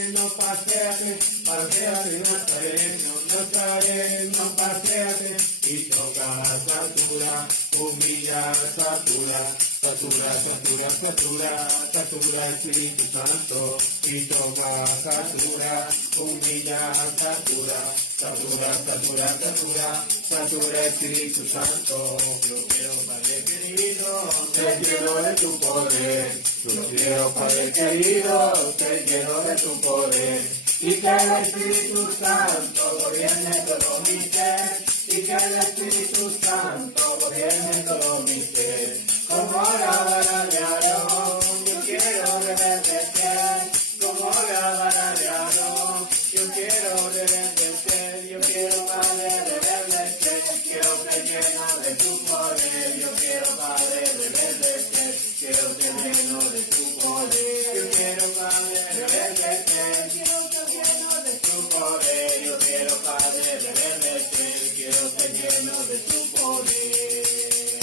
No paséate, paséate Nazareno, Nazareno, paséate y toca, satura, humilla, satura, satura, satura, satura, satura Espíritu Santo y toca, satura, humilla, satura, satura, satura, satura, satura Espíritu Santo. Yo quiero, Padre querido, ser lleno de tu poder. Yo quiero, Padre querido, ser lleno de tu poder, y que el Espíritu Santo gobierne todo mi ser, y que el Espíritu Santo gobierne todo mi ser. Como la vara de Aarón, yo quiero reverdecer, como la vara de Aarón, yo quiero reverdecer, yo quiero, Padre, reverdecer, quiero ser lleno de tu poder, yo quiero, Padre, reverdecer, quiero ser lleno de tu poder, yo quiero, Padre, reverdecer, quiero ser lleno de tu poder, yo quiero, Padre, reverdecer, quiero ser lleno de tu poder.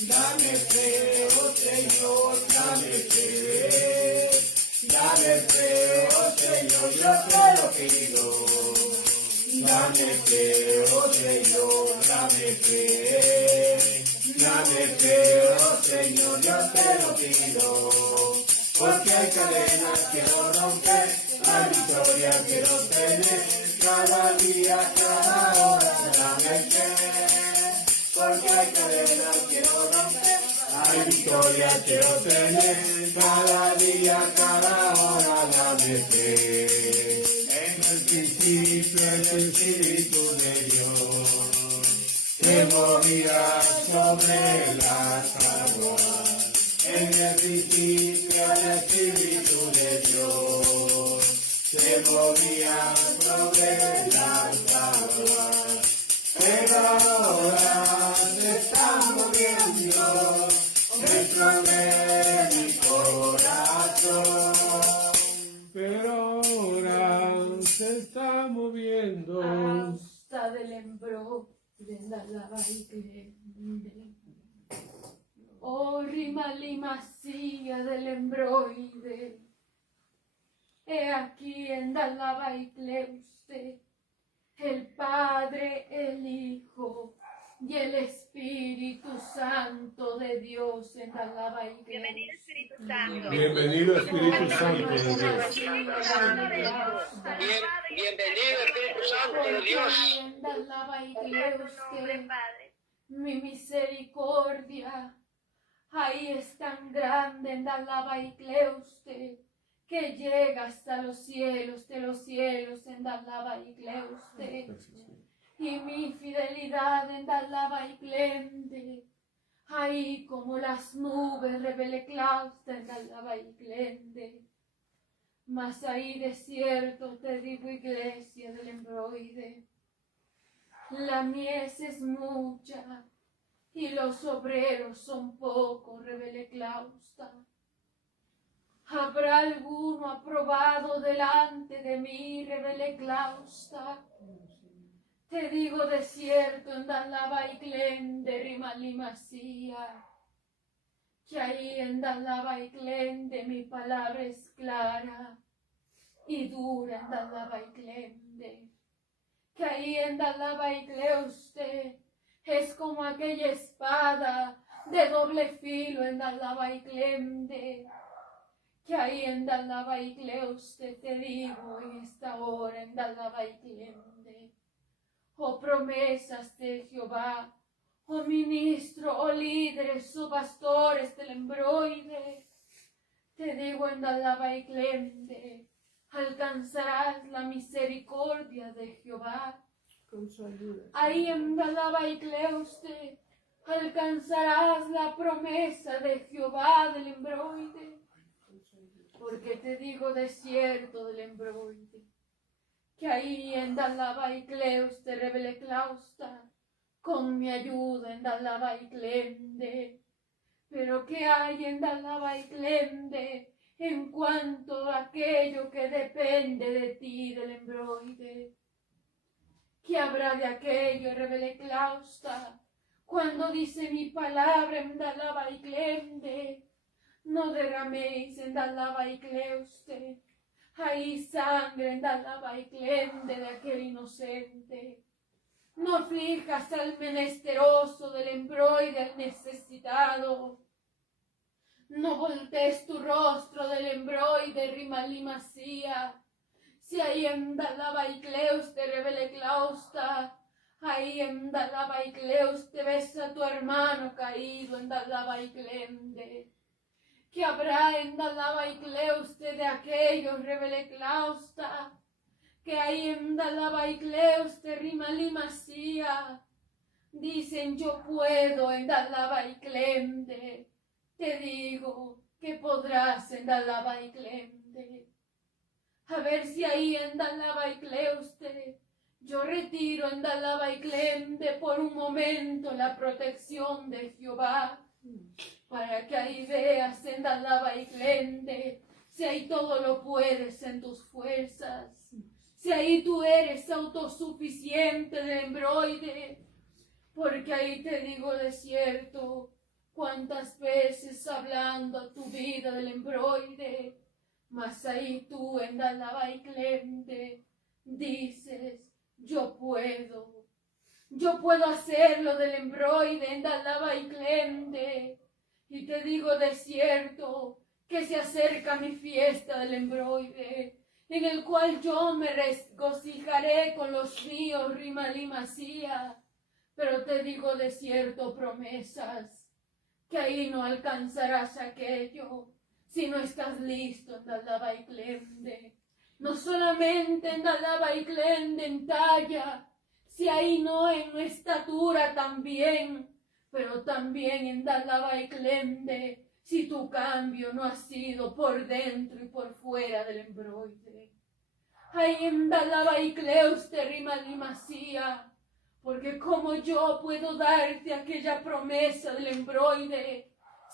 Dame fe, oh Señor, dame fe, oh Señor, yo te lo pido. Dame fe, oh Señor, dame fe, oh Señor, yo te lo pido. Porque hay cadenas que quiero romper, la victoria quiero tener, cada día, cada hora, dame fe. Porque hay cadenas que quiero romper, hay victoria quiero tener, cada día, cada hora, dame fe. En el principio el Espíritu de Dios se movía sobre las aguas. En el principio el Espíritu de Dios se movía sobre las aguas. Pero ahora se está moviendo dentro de mi corazón. Pero ahora se está moviendo hasta del embro de la baile. Oh, rima lima siga del embroide. He aquí en la baile usted, el Padre, el Hijo y el Espíritu Santo de Dios en la baile. Bienvenido Espíritu Santo. Bienvenido Espíritu Santo de Dios. Bienvenido Espíritu Santo de Dios. En la baile usted, Padre. mi misericordia, ahí es tan grande en la baile usted, que llega hasta los cielos de los cielos en la baile usted. Y mi fidelidad en la bailende, ahí como las nubes revele clausta en la bailende. Mas ahí desierto te digo, iglesia del embroide, la mies es mucha y los obreros son pocos, revele clausta. ¿Habrá alguno aprobado delante de mí, revele clausta? Te digo de cierto en la bailende, rima limasía, que ahí en la bailende mi palabra es clara y dura en la bailende, que ahí en la baile usted es como aquella espada de doble filo en la bailende, que ahí en la baile usted te digo en esta hora en la bailende. Oh promesas de Jehová, oh ministro, oh líderes, oh pastores del embroide, te digo en la bailende, alcanzarás la misericordia de Jehová. Con su ayuda. Ahí en la baile usted, alcanzarás la promesa de Jehová del embroide, porque te digo de cierto del embroide, que ahí en la baicleus te revele clausta, con mi ayuda en la baiclende. Pero que hay en la baiclende en cuanto a aquello que depende de ti del embroide. ¿Qué habrá de aquello, revele clausta, cuando dice mi palabra en la baiclende? No derraméis en la baicleuste hay sangre en la baiclende de aquel inocente. No aflijas al menesteroso del embroide al necesitado. No voltees tu rostro del embroide rimalimacía. Si ahí en la baicleus te revele clausta, ahí en la baicleus te besa a tu hermano caído en la baiclende. Que habrá en la baicleus de aquellos revele clausta, que ahí en la baicleus te rimalimacía. Dicen yo puedo en la baiclende. Te digo que podrás en la baiclende. A ver si ahí en la baicleuste yo retiro en la baiclende por un momento la protección de Jehová, para que ahí veas en la baiclende si ahí todo lo puedes en tus fuerzas, si ahí tú eres autosuficiente de embroide, porque ahí te digo de cierto, cuántas veces hablando a tu vida del embroide, mas ahí tú en la baiclende dices, yo puedo hacerlo del embroide en la baiclende, y te digo de cierto que se acerca mi fiesta del embroide, en el cual yo me regocijaré con los míos rimalimacía, pero te digo de cierto promesas, que ahí no alcanzarás aquello, si no estás listo en la baiclende. No solamente en la baiclende en talla, si ahí no en estatura también, pero también en la baiclende, si tu cambio no ha sido por dentro y por fuera del embroide. Ahí en la baicleus te rimalimacía, porque como yo puedo darte aquella promesa del embroide,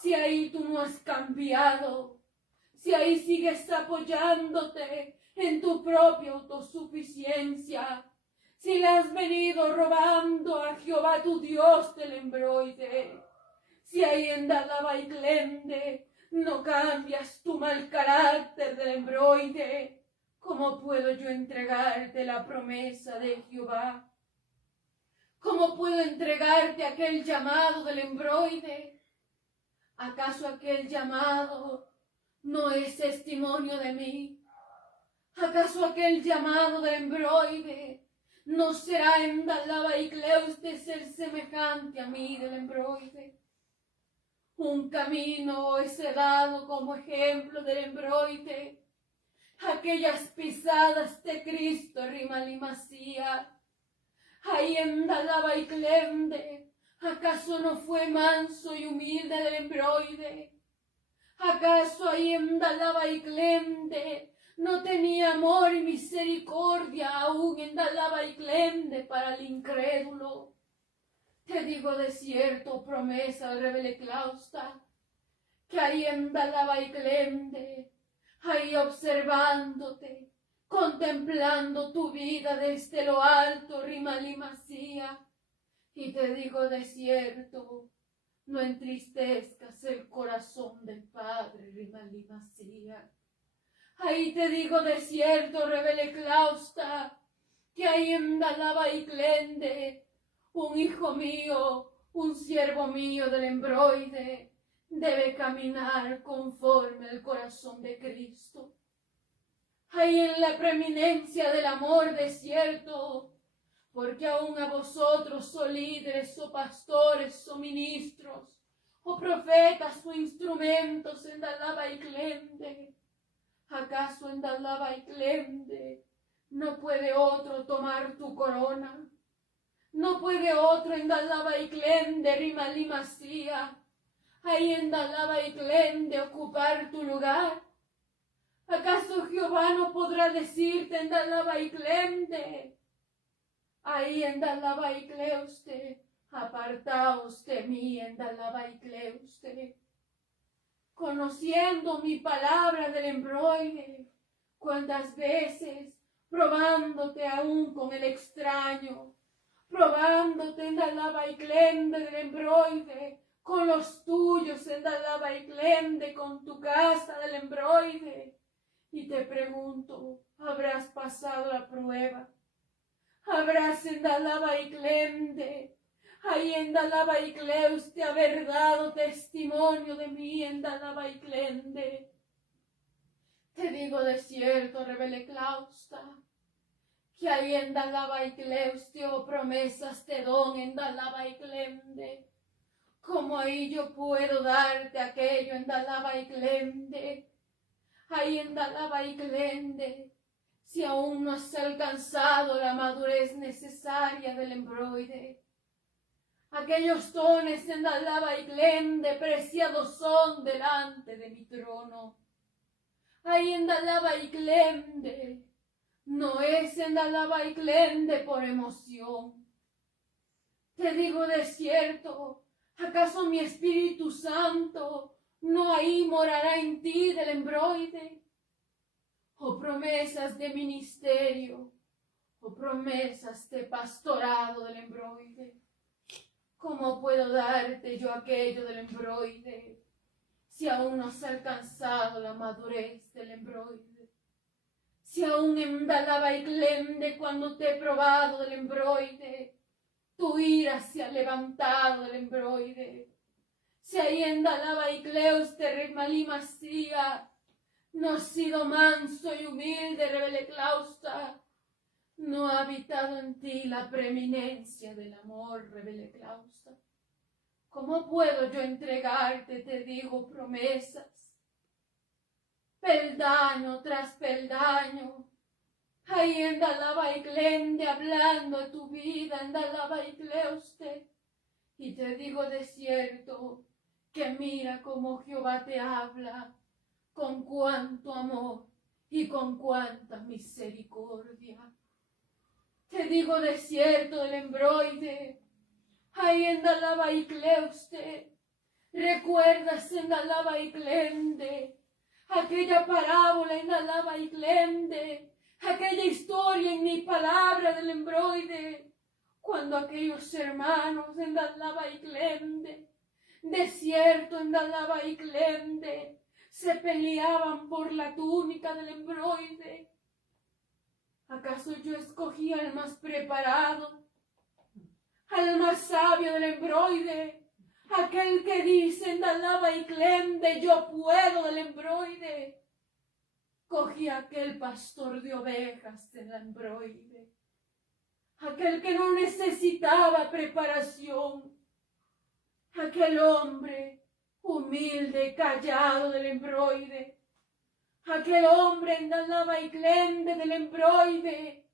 si ahí tú no has cambiado, si ahí sigues apoyándote en tu propia autosuficiencia, si le has venido robando a Jehová tu Dios del embroide, si ahí en la baiclende no cambias tu mal carácter del embroide, ¿cómo puedo yo entregarte la promesa de Jehová? ¿Cómo puedo entregarte aquel llamado del embroide? ¿Acaso aquel llamado no es testimonio de mí? ¿Acaso aquel llamado del embroide no será en la baicleus de ser semejante a mí del embroide? Un camino es dado como ejemplo del embroide, aquellas pisadas de Cristo rimalimacía. Ahí en la baiclende, ¿acaso no fue manso y humilde del embroide? ¿Acaso ahí en la baiclende no tenía amor y misericordia aún en la baiclende para el incrédulo? Te digo de cierto, promesa del revele clausta, que ahí en la baiclende, ahí observándote, contemplando tu vida desde lo alto, rimalimacía, y te digo de cierto, no entristezcas el corazón del Padre, rimalimacía. Ahí te digo de cierto, revele clausta, que ahí en la baiclende, un hijo mío, un siervo mío del embroide, debe caminar conforme al corazón de Cristo. Ahí en la preeminencia del amor de cierto, porque aún a vosotros, oh líderes, oh pastores, oh ministros, oh profetas, oh instrumentos en la baiclende, ¿acaso en la baiclende no puede otro tomar tu corona? ¿No puede otro en la baiclende rimalimacía, ahí en la baiclende ocupar tu lugar? ¿Acaso Jehová no podrá decirte en la baiclende, ahí en la baicleuste, apartaos de mí en la baicleuste? Conociendo mi palabra del embroide, cuántas veces probándote aún con el extraño, probándote en la baiclende del embroide, con los tuyos en la baiclende, con tu casa del embroide, Y te pregunto, ¿habrás pasado la prueba? ¿Habrás endalaba y clende? Ahí endalaba y cleus te haber dado testimonio de mí, endalaba y clende. Te digo de cierto, revele clausta, que ahí endalaba y cleus te o promesas te don, endalaba y clende. Como ahí yo puedo darte aquello, endalaba y clende. Ahí endalaba y clende. Si aún no has alcanzado la madurez necesaria del embroide. Aquellos dones en Dalaba y Glende preciados son delante de mi trono. Ahí en Dalaba y Glende, no es en Dalaba y Glende por emoción. Te digo de cierto, ¿acaso mi Espíritu Santo no ahí morará en ti del embroide? O promesas de ministerio, o promesas de pastorado del embroide. ¿Cómo puedo darte yo aquello del embroide si aún no has alcanzado la madurez del embroide? Si aún en Dalaba y Glende cuando te he probado del embroide, tu ira se ha levantado del embroide. Si ahí en Dalaba y Cleus te remalimacía, no has sido manso y humilde, revele clausta. No ha habitado en ti la preeminencia del amor, revele clausta. ¿Cómo puedo yo entregarte, te digo, promesas? Peldaño tras peldaño. Ahí en Dalaba y Glende hablando de tu vida, en Dalaba y Cleuste. Y te digo de cierto, que mira cómo Jehová te habla, con cuánto amor y con cuánta misericordia. Te digo de cierto del embroide, ahí en Dalaba y Cleuste, recuerdas en Dalaba y Glende, aquella parábola en Dalaba y Glende, aquella historia en mi palabra del embroide, cuando aquellos hermanos en Dalaba y Glende, de cierto en Dalaba y Glende, se peleaban por la túnica del embroide. ¿Acaso yo escogí al más preparado, al más sabio del embroide, aquel que dice en Dalaba y Glende, yo puedo del embroide? Cogí a aquel pastor de ovejas del embroide, aquel que no necesitaba preparación, aquel hombre humilde, callado del embroide, aquel hombre en Dalaba y Glende del embroide,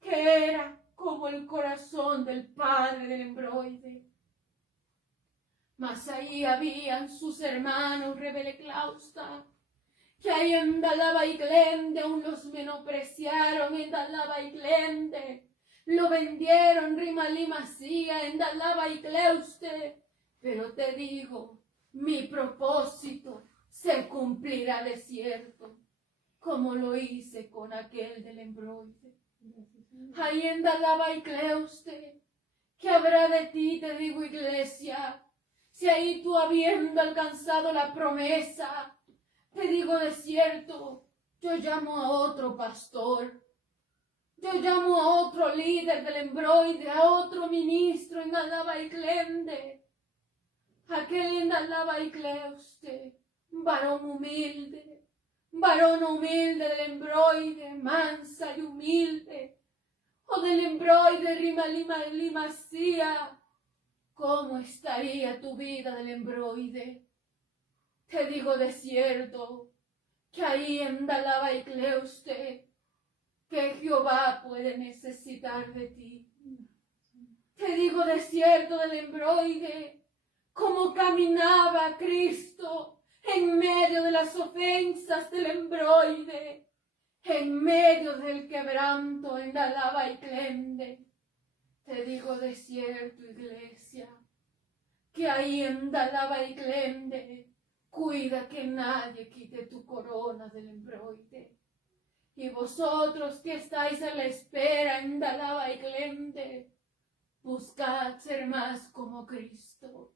que era como el corazón del padre del embroide. Mas ahí habían sus hermanos, revele clausta, que ahí en Dalaba y Glende aún los menospreciaron en Dalaba y Glende, lo vendieron rimalimacía en Dalaba y Cleuste, pero te digo, mi propósito se cumplirá de cierto, como lo hice con aquel del embroide. Ahí en Dalaba y Cleuste, ¿qué habrá de ti, te digo, iglesia? Si ahí tú habiendo alcanzado la promesa, te digo de cierto, yo llamo a otro pastor, yo llamo a otro líder del embroide, a otro ministro en Dalaba y Glende, aquel en Dalaba y Cleuste, varón humilde del embroide, mansa y humilde, o del embroide rimalimacía. ¿Cómo estaría tu vida del embroide? Te digo de cierto, que ahí en Dalaba y Cleuste, que Jehová puede necesitar de ti. Te digo de cierto del embroide, cómo caminaba Cristo en medio de las ofensas del embroide, en medio del quebranto en Dalaba y Glende. Te digo de cierto, iglesia, que ahí en Dalaba y Glende, cuida que nadie quite tu corona del embroide. Y vosotros que estáis a la espera en Dalaba y Glende, buscad ser más como Cristo.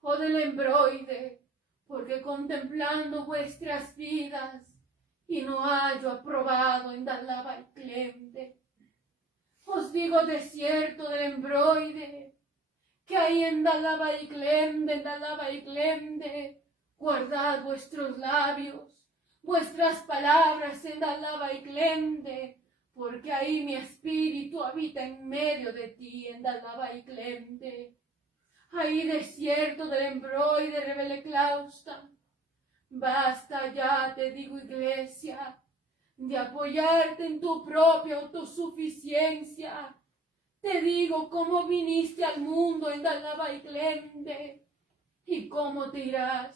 Oh del embroide, porque contemplando vuestras vidas y no hallo aprobado en Dalaba y Clende. Os digo de cierto del embroide, que ahí en Dalaba y Clende, guardad vuestros labios, vuestras palabras en Dalaba y Clende, porque ahí mi espíritu habita en medio de ti en Dalaba y Clende. Ahí de cierto del embroide revele clausta. Basta ya, te digo, iglesia, de apoyarte en tu propia autosuficiencia. Te digo cómo viniste al mundo en Dalaba y Clende, y cómo te irás.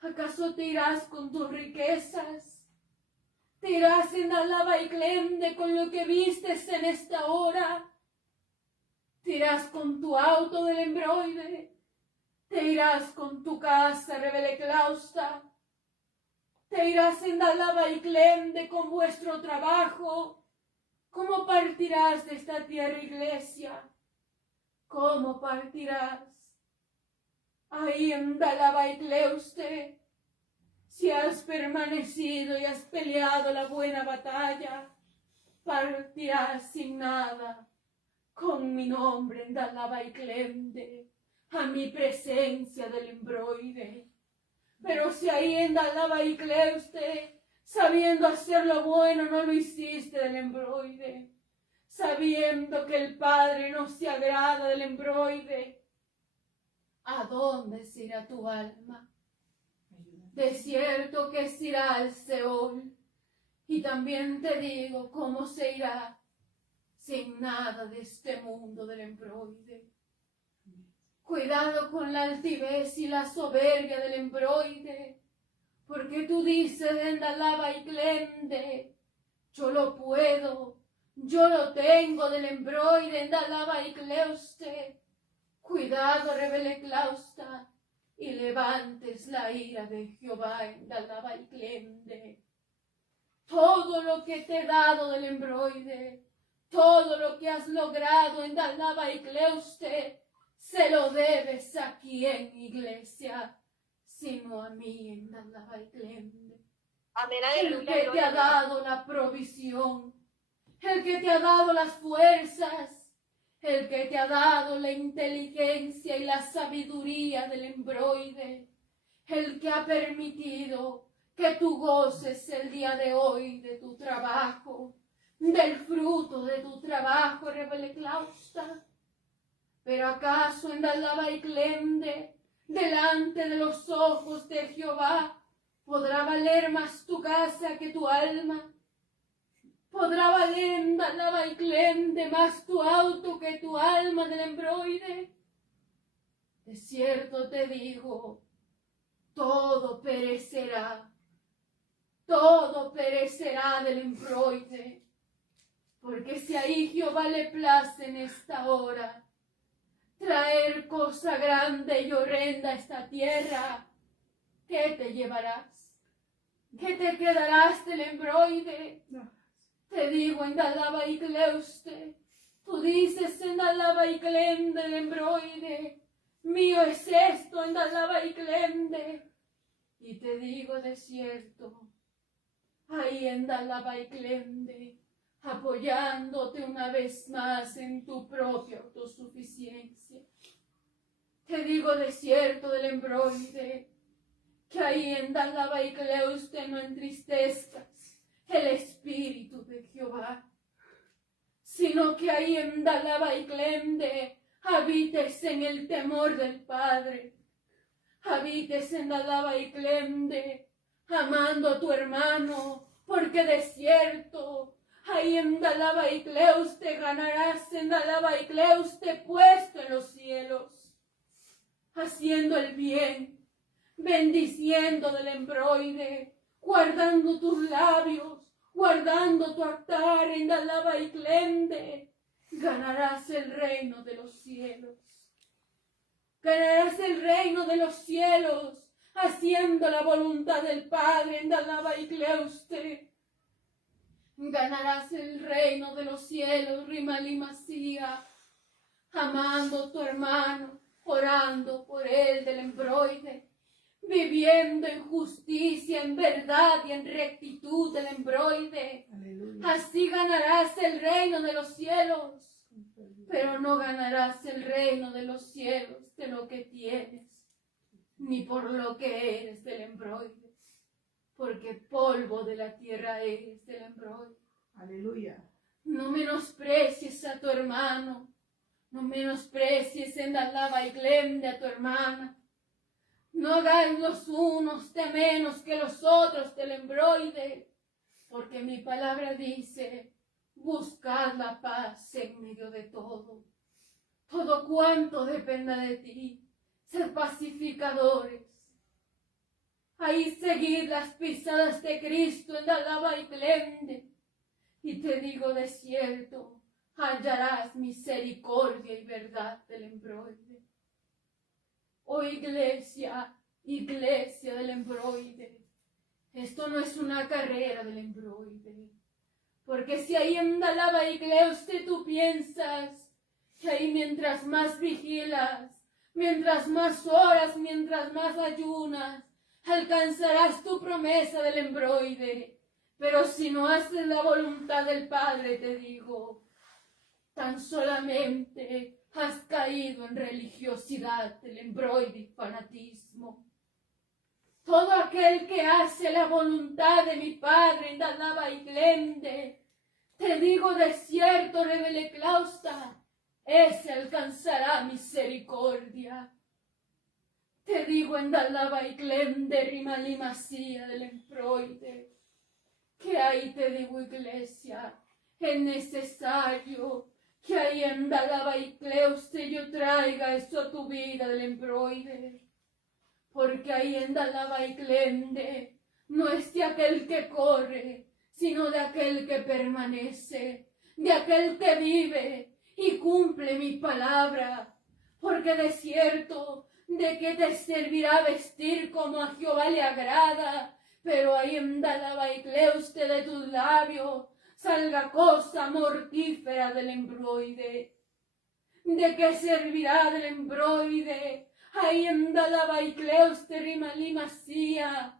¿Acaso te irás con tus riquezas? ¿Te irás en Dalaba y Clende con lo que vistes en esta hora? ¿Te irás con tu auto del embroide? ¿Te irás con tu casa, revele clausta? ¿Te irás en Dalaba y Clende con vuestro trabajo? ¿Cómo partirás de esta tierra, iglesia? ¿Cómo partirás? Ahí en Dalaba y Cleuste, si has permanecido y has peleado la buena batalla, partirás sin nada, con mi nombre en Dalaba y Clende, a mi presencia del embroide. Pero si ahí en Dalaba y Cleuste, sabiendo hacer lo bueno, no lo hiciste del embroide, sabiendo que el Padre no se agrada del embroide, ¿a dónde se irá tu alma? De cierto que se irá al Seol, y también te digo cómo se irá sin nada de este mundo del embroide. Cuidado con la altivez y la soberbia del embroide, porque tú dices en Dalaba y Clende, yo lo puedo, yo lo tengo del embroide en Dalaba y Cleuste. Cuidado, revele clausta, y levantes la ira de Jehová en Dalaba y Clende. Todo lo que te he dado del embroide, todo lo que has logrado en Dalaba y Cleuste, se lo debes aquí en iglesia, sino a mí en Dalaba y Clende. Amén, El aleluya. que te gloria ha a Dios. dado la provisión, el que te ha dado las fuerzas, el que te ha dado la inteligencia y la sabiduría del embroide, el que ha permitido que tú goces el día de hoy de tu trabajo, del fruto de tu trabajo, revele clausta. Pero acaso en Dalaba y Clende, delante de los ojos de Jehová, ¿podrá valer más tu casa que tu alma? ¿Podrá valer en Dalaba y Clende más tu auto que tu alma del embroide? De cierto te digo, todo perecerá del embroide, porque si ahí Jehová le place en esta hora traer cosa grande y horrenda a esta tierra, ¿qué te llevarás? ¿Qué te quedarás del embroide? Te digo en Dalaba y Cleuste, tú dices en Dalaba y Clende el embroide, mío es esto en Dalaba y Clende, y te digo de cierto, ahí en Dalaba y Clende, apoyándote una vez más en tu propia autosuficiencia. Te digo de cierto del embroide, que ahí en Dalaba y Cleuste no entristezcas el espíritu de Jehová, sino que ahí en Dalaba y Clende habites en el temor del Padre, habites en Dalaba y Clende amando a tu hermano, porque de cierto ahí en Dalaba y Cleuste ganarás en Dalaba y Cleuste puesto en los cielos, haciendo el bien, bendiciendo del embroide, guardando tus labios, guardando tu altar en Dalaba y Clende, ganarás el reino de los cielos. Ganarás el reino de los cielos, haciendo la voluntad del Padre en Dalaba y Cleuste. Ganarás el reino de los cielos, Rimali Masía, amando a tu hermano, orando por él del embroide, viviendo en justicia, en verdad y en rectitud. ganarás el reino de los cielos de lo que tienes, ni por lo que eres del embroide, porque polvo de la tierra eres del embroide. Aleluya. No menosprecies a tu hermano, no menosprecies en Dalaba y Glem de a tu hermana. No hagáis los unos de menos que los otros del embroide, porque mi palabra dice, buscad la paz en medio de todo. Todo cuanto dependa de ti, sed pacificadores. Ahí seguid las pisadas de Cristo en Dalaba y Glende. Y te digo de cierto, hallarás misericordia y verdad del embroide. Oh iglesia, iglesia del embroide, esto no es una carrera del embroide. Porque si ahí en Dalaba y Gleuste tú piensas que ahí mientras más vigilas, mientras más oras, mientras más ayunas, alcanzarás tu promesa del embroide. Pero si no haces la voluntad del Padre, te digo, tan solamente has caído en religiosidad del embroide y fanatismo. Todo aquel que hace la voluntad de mi Padre en Dalaba y Glende, te digo de cierto, Rebele Clausta, ese alcanzará misericordia. Te digo en Dalaba y Glende, Rimali Masía del embroide, que ahí te digo, iglesia, es necesario que ahí en Dalaba y Gleuste yo traiga eso a tu vida del embroide. Porque ahí en Dalaba y Glende no es de aquel que corre, sino de aquel que permanece, de aquel que vive y cumple mi palabra. Porque de cierto, de que te servirá vestir como a Jehová le agrada, pero ahí en Dalaba y Gleuste de tus labios salga cosa mortífera del embroide. ¿De qué servirá del embroide? Ahí en Dalaba y Gleuste Rimali Masía,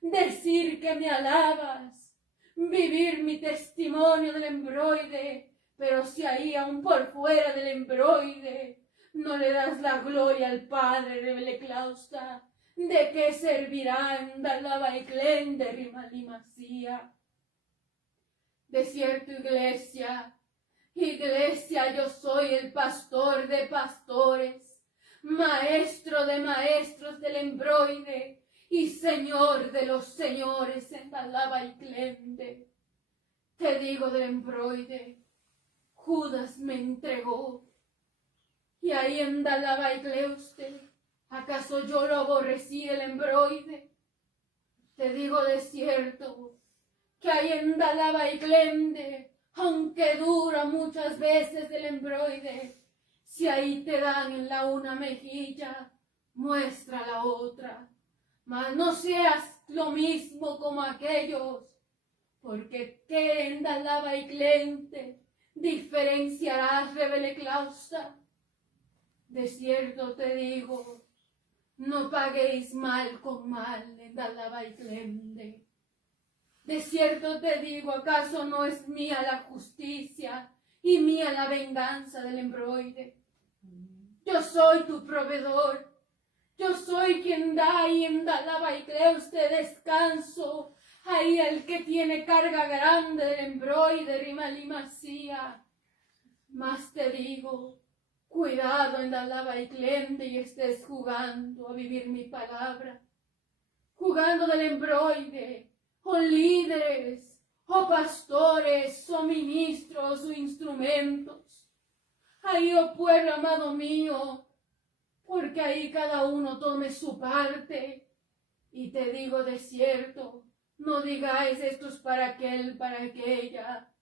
decir que me alabas, vivir mi testimonio del embroide, pero si ahí aún por fuera del embroide no le das la gloria al Padre, Rebele Clausta, ¿de qué servirá en Dalaba y Glende Rimali Masía? De cierto, iglesia, iglesia, yo soy el pastor de pastores, maestro de maestros del embroide y señor de los señores en Dalaba y Glende. Te digo del embroide, Judas me entregó, y ahí en Dalaba y Gleuste, ¿acaso yo lo aborrecí el embroide? Te digo de cierto, que ahí en Dalaba y Glende, aunque dura muchas veces el embroide, si ahí te dan en la una mejilla, muestra la otra, mas no seas lo mismo como aquellos, porque que en Dalaba y Glende diferenciarás, Rebele Clausta. De cierto te digo, no paguéis mal con mal en Dalaba y Glende. De cierto te digo, ¿acaso no es mía la justicia y mía la venganza del embroide? Yo soy tu proveedor, yo soy quien da y en Dalaba y Gleuste descanso, ahí el que tiene carga grande del embroide, Rimali Masía. Mas te digo, cuidado en Dalaba y Glende y estés jugando a vivir mi palabra, jugando del embroide, o líderes, o pastores, o ministros, o instrumentos. Ahí, oh pueblo amado mío, porque ahí cada uno tome su parte. Y te digo de cierto, no digáis esto es para aquel, para aquella,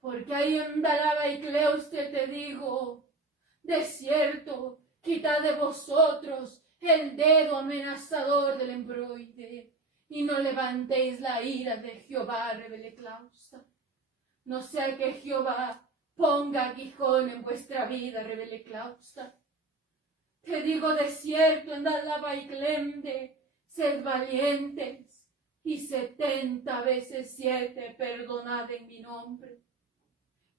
porque ahí en Dalaba y Gleuste te digo, de cierto, quitad de vosotros el dedo amenazador del embroide, y no levantéis la ira de Jehová, Rebele Clausta. No sea que Jehová ponga aguijón en vuestra vida, Rebele Clausta. Te digo de cierto, en Dalaba y Glende, sed valientes, y 70 veces 7 perdonad en mi nombre.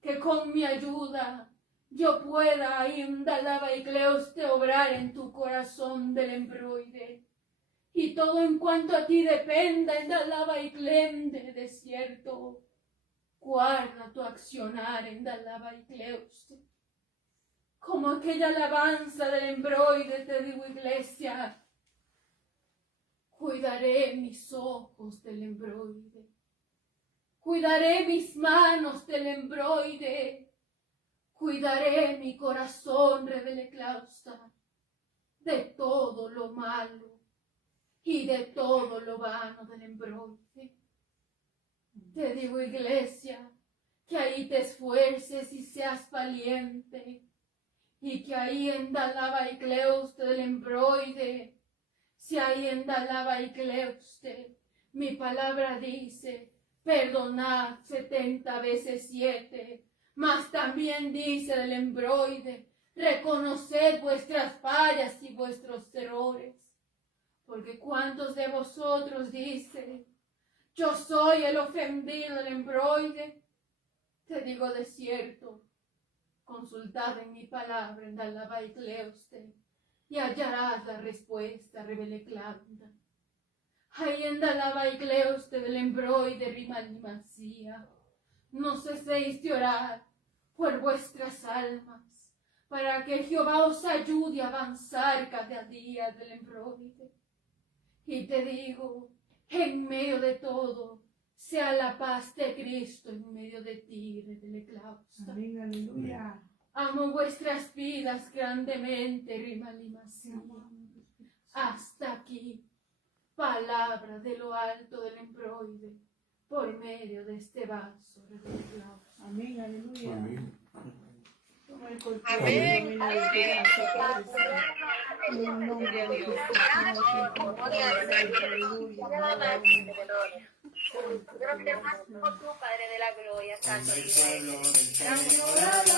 Que con mi ayuda yo pueda, indalaba y cleuste, obrar en tu corazón del embroide. Y todo en cuanto a ti dependa, indalaba y clende desierto. Guarda tu accionar, indalaba y cleuste. Como aquella alabanza del embroide, te digo, iglesia, cuidaré mis ojos del embroide, cuidaré mis manos del embroide, cuidaré mi corazón, revele clausta, de todo lo malo y de todo lo vano del embroide. Te digo, iglesia, que ahí te esfuerces y seas valiente, y que ahí endalaba y cleuste del embroide, si ahí endalaba y cleuste, mi palabra dice, perdonad 70 veces 7, mas también dice del embroide, reconoced vuestras fallas y vuestros errores, porque cuántos de vosotros dicen, yo soy el ofendido del embroide, te digo de cierto, consultad en mi palabra, endalaba y cleuste, y hallarás la respuesta, revele claunda. Ahí endalaba y cleuste del embroide, rima limancía. No ceséis de orar por vuestras almas, para que Jehová os ayude a avanzar cada día del embroide. Y te digo, en medio de todo, sea la paz de Cristo en medio de ti, revele clausta. Amén, aleluya. Amo vuestras vidas grandemente, rima limancía. Hasta aquí, palabra de lo alto del embroide, por medio de este vaso, revele clausta. Amén, aleluya. Amén. Toma el corpeo. Amén. En el nombre de Jesús. Gracias, hermano, tú, Padre de la gloria, santo Cuando el Dios. pueblo del Señor